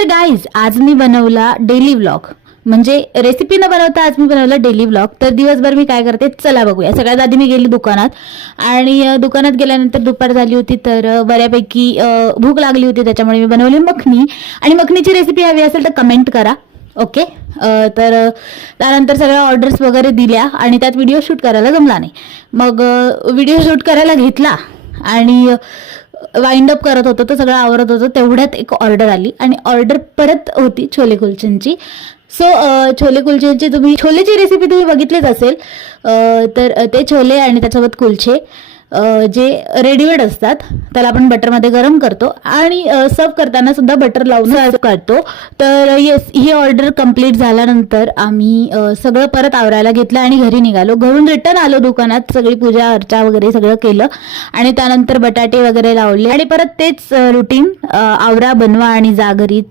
तर गाईज आज मी बनवला डेली व्लॉग, म्हणजे रेसिपी न बनवता आज मी बनवला डेली व्लॉग. तर दिवसभर मी काय करते चला बघूया. सगळ्यात आधी मी गेली दुकानात आणि दुकानात गेल्यानंतर दुपार झाली होती, तर बऱ्यापैकी भूक लागली होती, त्याच्यामुळे मी बनवली मखनी. आणि मखनीची रेसिपी हवी असेल तर कमेंट करा. ओके. तर त्यानंतर सगळ्या ऑर्डर्स वगैरे दिल्या आणि त्यात व्हिडिओ शूट करायला जमला नाही. मग व्हिडिओ शूट करायला घेतला आणि वाइंड अप करत होतो, तर सगळं आवरत होतं, तेवढ्यात एक ऑर्डर आली आणि ऑर्डर परत होती छोले कुलचेंची. सो छोले कुलचेंची छोलेची रेसिपी तुम्ही बघितलीच असेल. तर ते छोले आणि त्याच्यासोबत कुलचे जे रेडीमेड असतात त्याला आपण बटरमध्ये गरम करतो आणि सर्व करताना सुद्धा बटर लावून सर्व करतो. तर येस, ही ऑर्डर कंप्लीट झाल्यानंतर आम्ही सगळं परत आवरायला घेतलं आणि घरी निघालो. घरून रिटर्न आलो, दुकानात सगळी पूजा अर्चा वगैरे सगळं केलं आणि त्यानंतर बटाटे वगैरे लावले आणि परत तेच रुटीन, आवरा बनवा आणि जा घरी. तर